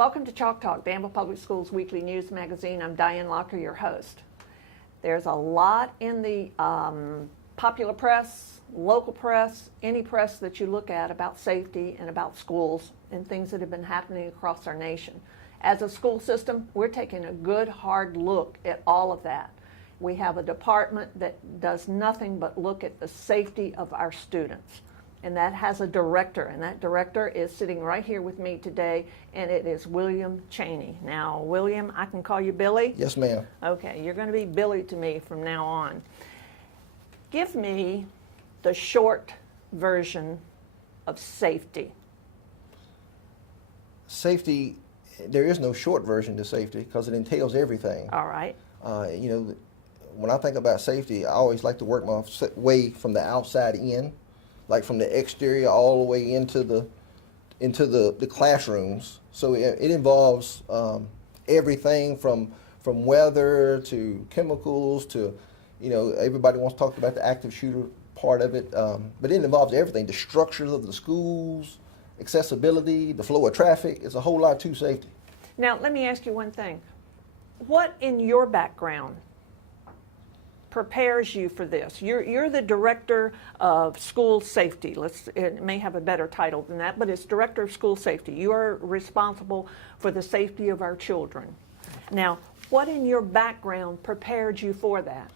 Welcome to Chalk Talk, Danville Public Schools weekly news magazine. I'm Diane Locker, your host. There's a lot in the popular press, local press, any press that you look at about safety and about schools and things that have been happening across our nation. As a school system, we're taking a good hard look at all of that. We have a department that does nothing but look at the safety of our students. And that has a director, and that director is sitting right here with me today, and it is William Chaney. Now, William, I can call you Billy? Yes, ma'am. Okay, you're going to be Billy to me from now on. Give me the short version of safety. Safety, there is no short version to safety because it entails everything. All right. When I think about safety, I always like to work my way from the outside in, like from the exterior all the way into the classrooms. So it involves everything from weather to chemicals to, everybody wants to talk about the active shooter part of it, but it involves everything, the structures of the schools, accessibility, the flow of traffic. It's a whole lot to safety. Now, let me ask you one thing. What in your background prepares you for this? You're the director of school safety. It may have a better title than that, but it's director of school safety. You are responsible for the safety of our children. Now, what in your background prepared you for that?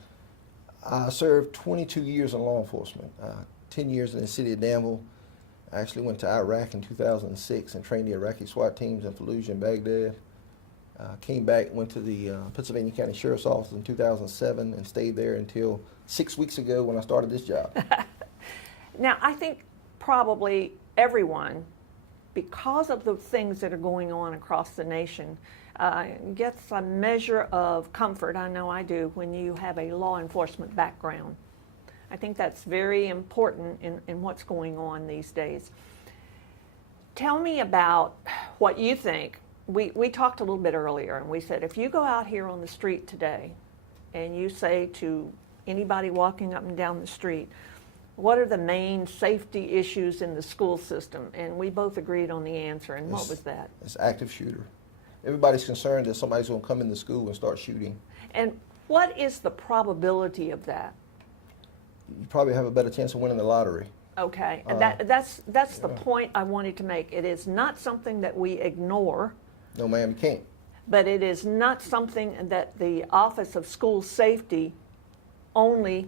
I served 22 years in law enforcement, 10 years in the city of Danville. I actually went to Iraq in 2006 and trained the Iraqi SWAT teams in Fallujah and Baghdad. Came back, went to the Pennsylvania County Sheriff's Office in 2007 and stayed there until 6 weeks ago when I started this job. Now, I think probably everyone, because of the things that are going on across the nation, gets a measure of comfort, I know I do, when you have a law enforcement background. I think that's very important in what's going on these days. Tell me about what you think. We talked a little bit earlier, and we said if you go out here on the street today and you say to anybody walking up and down the street, what are the main safety issues in the school system? And we both agreed on the answer, and what was that? It's active shooter. Everybody's concerned that somebody's going to come into school and start shooting. And what is the probability of that? You probably have a better chance of winning the lottery. Okay, and that's the point I wanted to make. It is not something that we ignore. No, ma'am, you can't. But it is not something that the Office of School Safety only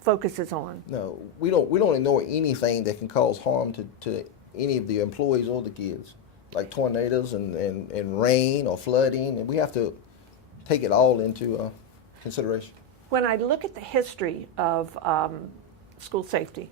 focuses on. No, we don't ignore anything that can cause harm to any of the employees or the kids, like tornadoes and rain or flooding, and we have to take it all into consideration. When I look at the history of school safety,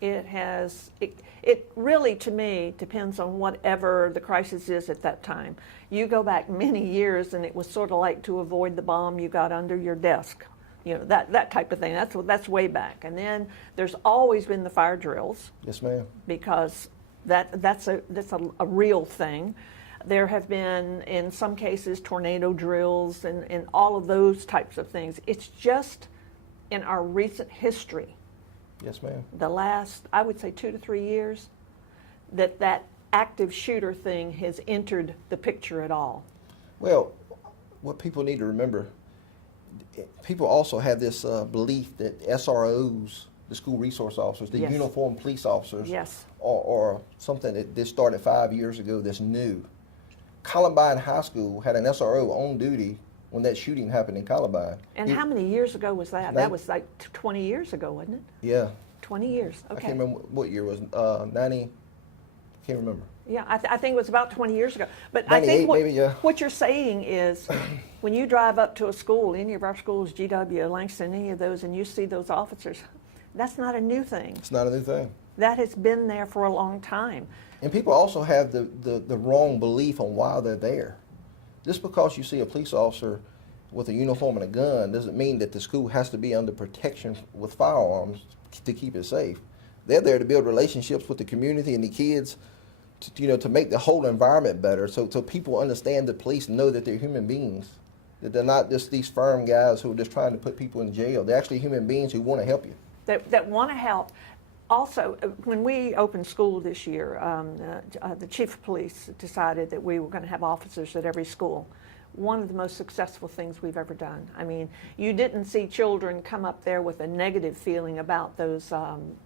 it really, to me, depends on whatever the crisis is at that time. You go back many years, and it was sort of like to avoid the bomb you got under your desk, that type of thing. That's way back. And then there's always been the fire drills. Yes, ma'am. Because that's a real thing. There have been, in some cases, tornado drills and all of those types of things. It's just in our recent history. Yes, ma'am. The last, I would say 2 to 3 years, that active shooter thing has entered the picture at all. Well, what people need to remember, people also have this belief that SROs, the school resource officers, the Yes. uniformed police officers, Yes. or something that started 5 years ago that's new. Columbine High School had an SRO on duty when that shooting happened in Columbine. And how many years ago was that? That was like 20 years ago, wasn't it? Yeah. 20 years, okay. I can't remember what year it was, 90, can't remember. Yeah, I think it was about 20 years ago. But 98 I think maybe, yeah. what you're saying is when you drive up to a school, any of our schools, GW, Langston, any of those, and you see those officers, that's not a new thing. It's not a new thing. That has been there for a long time. And people also have the wrong belief on why they're there. Just because you see a police officer with a uniform and a gun doesn't mean that the school has to be under protection with firearms to keep it safe. They're there to build relationships with the community and the kids, to make the whole environment better, so people understand the police and know that they're human beings, that they're not just these firm guys who are just trying to put people in jail. They're actually human beings who want to help you. That want to help. Also, when we opened school this year, the chief of police decided that we were going to have officers at every school. One of the most successful things we've ever done. I mean, you didn't see children come up there with a negative feeling about those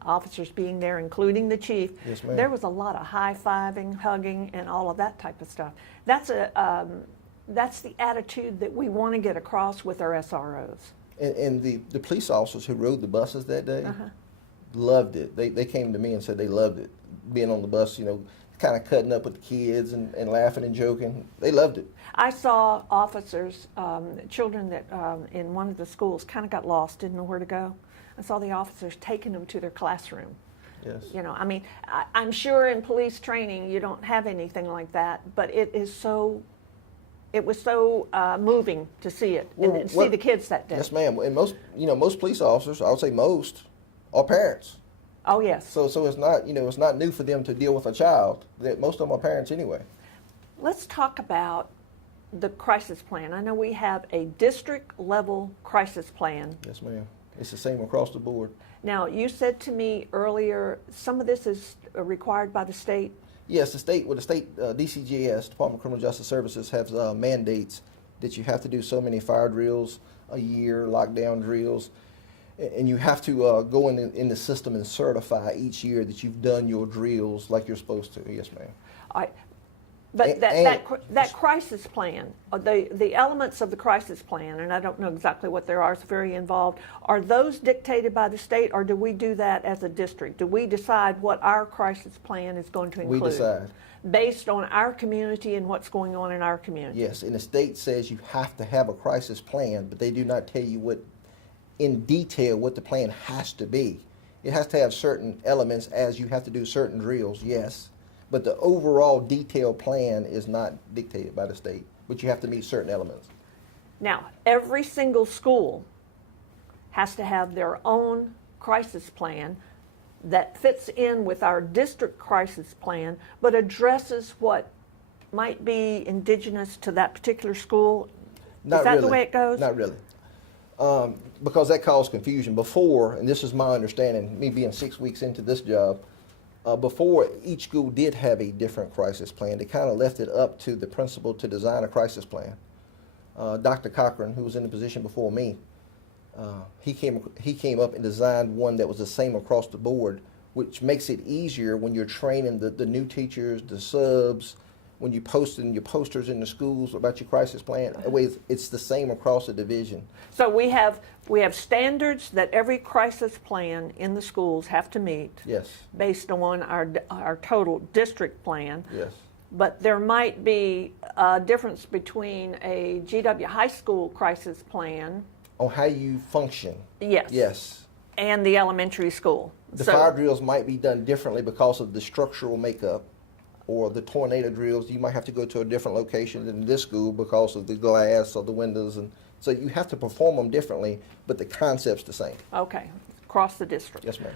officers being there, including the chief. Yes, ma'am. There was a lot of high-fiving, hugging, and all of that type of stuff. That's the attitude that we want to get across with our SROs. And the police officers who rode the buses that day loved it. They came to me and said they loved it, being on the bus, you know, kind of cutting up with the kids and laughing and joking. They loved it. I saw officers, children that in one of the schools kind of got lost, didn't know where to go. I saw the officers taking them to their classroom. Yes. You know, I mean, I'm sure in police training you don't have anything like that, but it was so moving to see it and see the kids that day. Yes, ma'am. And most police officers, I would say most, are parents. Oh, yes. So it's not, it's not new for them to deal with a child. That most of them are parents anyway. Let's talk about the crisis plan. I know we have a district level crisis plan. Yes, ma'am. It's the same across the board. Now, you said to me earlier, some of this is required by the state. Yes, the state DCGS, Department of Criminal Justice Services, has mandates that you have to do so many fire drills a year, lockdown drills, and you have to go in the system and certify each year that you've done your drills like you're supposed to. Yes, ma'am. All right. But that crisis plan, the elements of the crisis plan, and I don't know exactly what there are, it's very involved, are those dictated by the state, or do we do that as a district? Do we decide what our crisis plan is going to include? We decide. Based on our community and what's going on in our community? Yes, and the state says you have to have a crisis plan, but they do not tell you in detail what the plan has to be. It has to have certain elements, as you have to do certain drills, yes. But the overall detailed plan is not dictated by the state, but you have to meet certain elements. Now, every single school has to have their own crisis plan that fits in with our district crisis plan, but addresses what might be indigenous to that particular school. Is that the way it goes? Not really. Because that caused confusion before, and this is my understanding, me being 6 weeks into this job, before each school did have a different crisis plan. They kind of left it up to the principal to design a crisis plan. Dr. Cochran, who was in the position before me, he came up and designed one that was the same across the board, which makes it easier when you're training the new teachers, the subs, when you post in your posters in the schools about your crisis plan. It's the same across the division. So we have standards that every crisis plan in the schools have to meet. Yes. Based on our total district plan. Yes. But there might be a difference between a GW high school crisis plan. On how you function. Yes. Yes. And the elementary school. The fire drills might be done differently because of the structural makeup, or the tornado drills. You might have to go to a different location than this school because of the glass or the windows, and so you have to perform them differently, but the concept's the same. Okay, across the district. Yes, ma'am.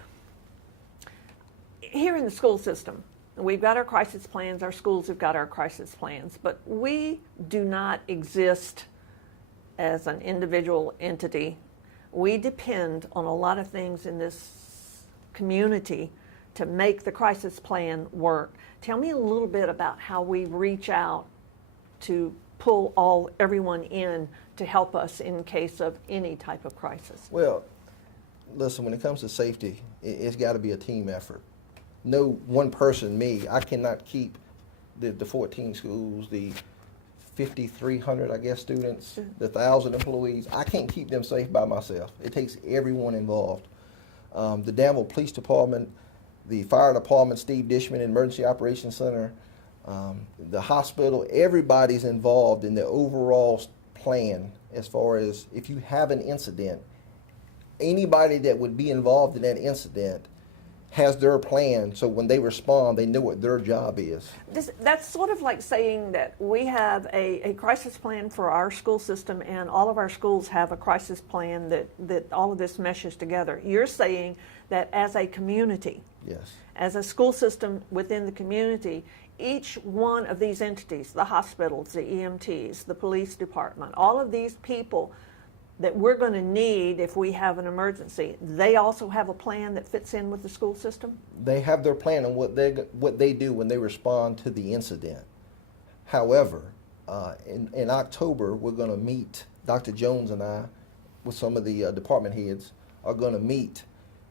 Here in the school system, we've got our crisis plans, our schools have got our crisis plans, but we do not exist as an individual entity. We depend on a lot of things in this community to make the crisis plan work. Tell me a little bit about how we reach out to pull everyone in to help us in case of any type of crisis. Well, listen, when it comes to safety, it's got to be a team effort. No one person, me, I cannot keep the 14 schools, the 5,300, I guess, students, the 1,000 employees. I can't keep them safe by myself. It takes everyone involved. The Danville Police Department, the fire department, Steve Dishman, Emergency Operations Center, the hospital, everybody's involved in the overall plan as far as if you have an incident. Anybody that would be involved in that incident has their plan, so when they respond, they know what their job is. That's sort of like saying that we have a crisis plan for our school system, and all of our schools have a crisis plan that all of this meshes together. You're saying that as a community, yes, as a school system within the community, each one of these entities, the hospitals, the EMTs, the police department, all of these people that we're going to need if we have an emergency, they also have a plan that fits in with the school system? They have their plan on what they do when they respond to the incident. However, in October, we're going to meet, Dr. Jones and I, with some of the department heads, are going to meet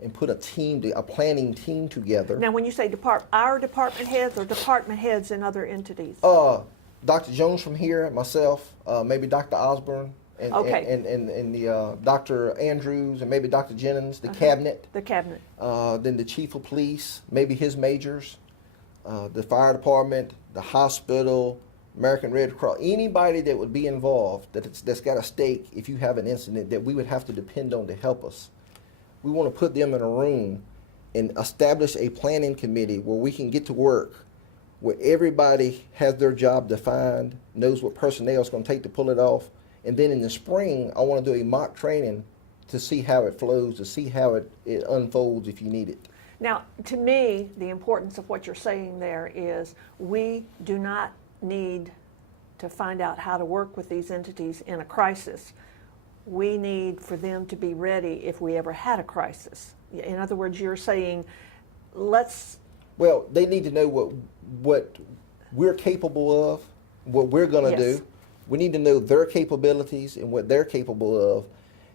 and put a planning team together. Now, when you say our department heads or department heads in other entities? Dr. Jones from here, myself, maybe Dr. Osborne, and the Dr. Andrews, and maybe Dr. Jennings, the cabinet. The cabinet. Then the chief of police, maybe his majors, the fire department, the hospital, American Red Cross, anybody that would be involved that's got a stake if you have an incident that we would have to depend on to help us. We want to put them in a room and establish a planning committee where we can get to work, where everybody has their job defined, knows what personnel is going to take to pull it off. And then in the spring, I want to do a mock training to see how it flows, to see how it unfolds if you need it. Now, to me, the importance of what you're saying there is we do not need to find out how to work with these entities in a crisis. We need for them to be ready if we ever had a crisis. In other words, you're saying, Well, they need to know what we're capable of, what we're going to do. We need to know their capabilities and what they're capable of.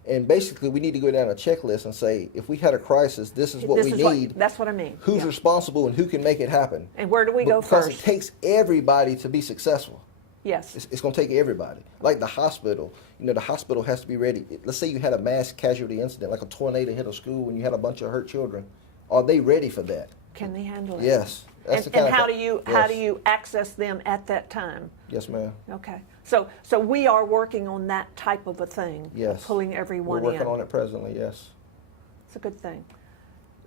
And basically, we need to go down a checklist and say, if we had a crisis, this is what we need. That's what I mean. Who's responsible and who can make it happen? And where do we go first? Because it takes everybody to be successful. Yes. It's going to take everybody. Like the hospital, the hospital has to be ready. Let's say you had a mass casualty incident, like a tornado hit a school and you had a bunch of hurt children. Are they ready for that? Can they handle it? Yes. And how do you access them at that time? Yes, ma'am. Okay. So we are working on that type of a thing. Yes. Pulling everyone in. We're working on it presently, yes. It's a good thing.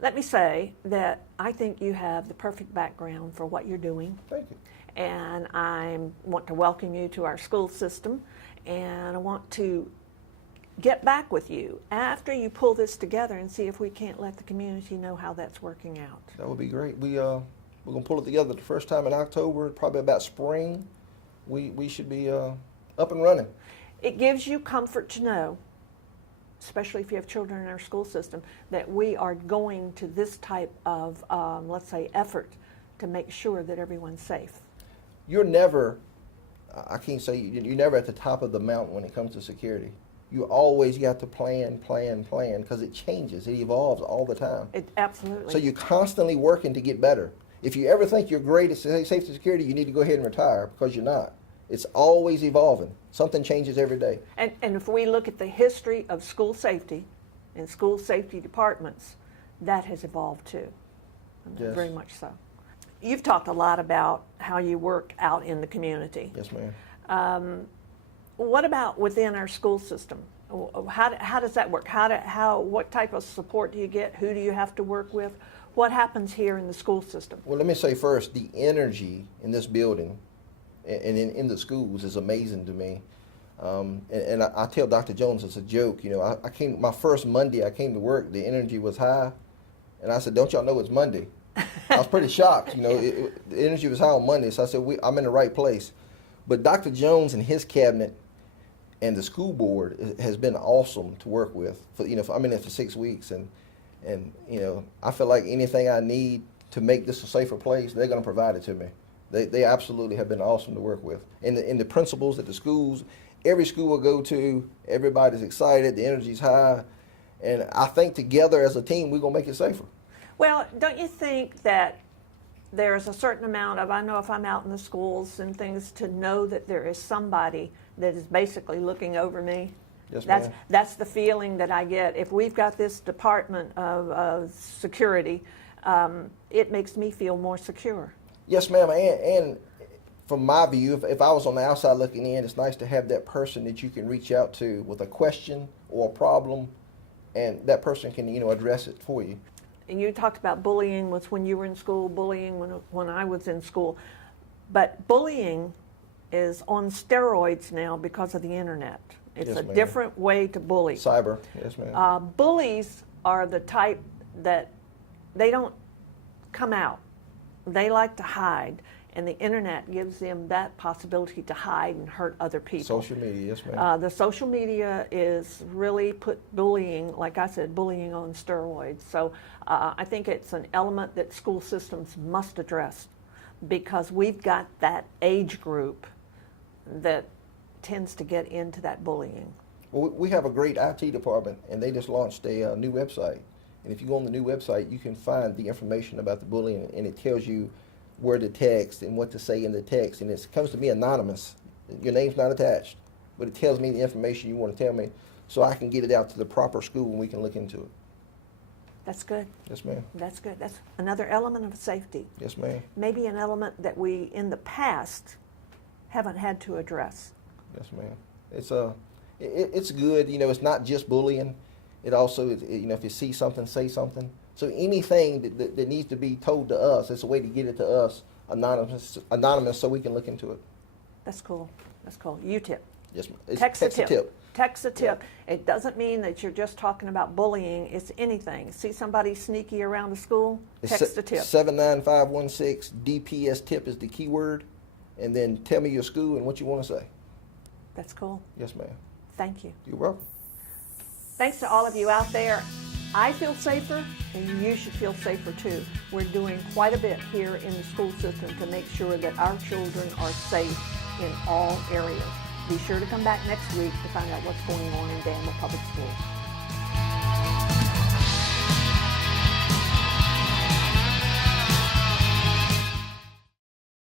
Let me say that I think you have the perfect background for what you're doing. Thank you. And I want to welcome you to our school system, and I want to get back with you after you pull this together and see if we can't let the community know how that's working out. That would be great. We're going to pull it together the first time in October, probably about spring. We should be up and running. It gives you comfort to know, especially if you have children in our school system, that we are going to this type of, let's say, effort to make sure that everyone's safe. You're never, I can't say, you're never at the top of the mountain when it comes to security. You always got to plan, because it changes, it evolves all the time. Absolutely. So you're constantly working to get better. If you ever think you're great at safety and security, you need to go ahead and retire, because you're not. It's always evolving. Something changes every day. And if we look at the history of school safety and school safety departments, that has evolved too. Yes. Very much so. You've talked a lot about how you work out in the community. Yes, ma'am. What about within our school system? How does that work? What type of support do you get? Who do you have to work with? What happens here in the school system? Well, let me say first, the energy in this building and in the schools is amazing to me. And I tell Dr. Jones it's a joke. I came my first Monday I came to work, the energy was high, and I said, "Don't y'all know it's Monday?" I was pretty shocked. The energy was high on Monday, so I said, "I'm in the right place." But Dr. Jones and his cabinet and the school board has been awesome to work with. I'm in there for 6 weeks, and I feel like anything I need to make this a safer place, they're going to provide it to me. They absolutely have been awesome to work with. And the principals at the schools, every school we'll go to, everybody's excited, the energy's high, and I think together as a team, we're going to make it safer. Well, don't you think that there's a certain amount of, I know if I'm out in the schools and things, to know that there is somebody that is basically looking over me? Yes, ma'am. That's the feeling that I get. If we've got this department of security, it makes me feel more secure. Yes, ma'am. And from my view, if I was on the outside looking in, it's nice to have that person that you can reach out to with a question or a problem, and that person can address it for you. And you talked about bullying was when you were in school, bullying when I was in school. But bullying is on steroids now because of the internet. It's Yes, a ma'am. different way to bully. Cyber, yes, ma'am. Bullies are the type that they don't come out. They like to hide. and the internet gives them that possibility to hide and hurt other people. Social media, yes, ma'am. The social media is really put bullying, like I said, bullying on steroids. So I think it's an element that school systems must address, because we've got that age group that tends to get into that bullying. Well, we have a great IT department, and they just launched a new website. And if you go on the new website, you can find the information about the bullying, and it tells you where to text and what to say in the text. And it comes to me anonymous. Your name's not attached, but it tells me the information you want to tell me, so I can get it out to the proper school and we can look into it. That's good. Yes, ma'am. That's good. That's another element of safety. Yes, ma'am. Maybe an element that we, in the past, haven't had to address. Yes, ma'am. It's good. You know, it's not just bullying. It also, you know, if you see something, say something. So anything that needs to be told to us, it's a way to get it to us anonymous, so we can look into it. That's cool. That's cool. U-tip. Yes, ma'am. It's Text a tip. Text a tip. Yeah. It doesn't mean that you're just talking about bullying. It's anything. See somebody sneaky around the school? Text a tip. 79516 DPS tip is the key word, and then tell me your school and what you want to say. That's cool. Yes, ma'am. Thank you. You're welcome. Thanks to all of you out there. I feel safer, and you should feel safer too. We're doing quite a bit here in the school system to make sure that our children are safe in all areas. Be sure to come back next week to find out what's going on in Danville Public Schools.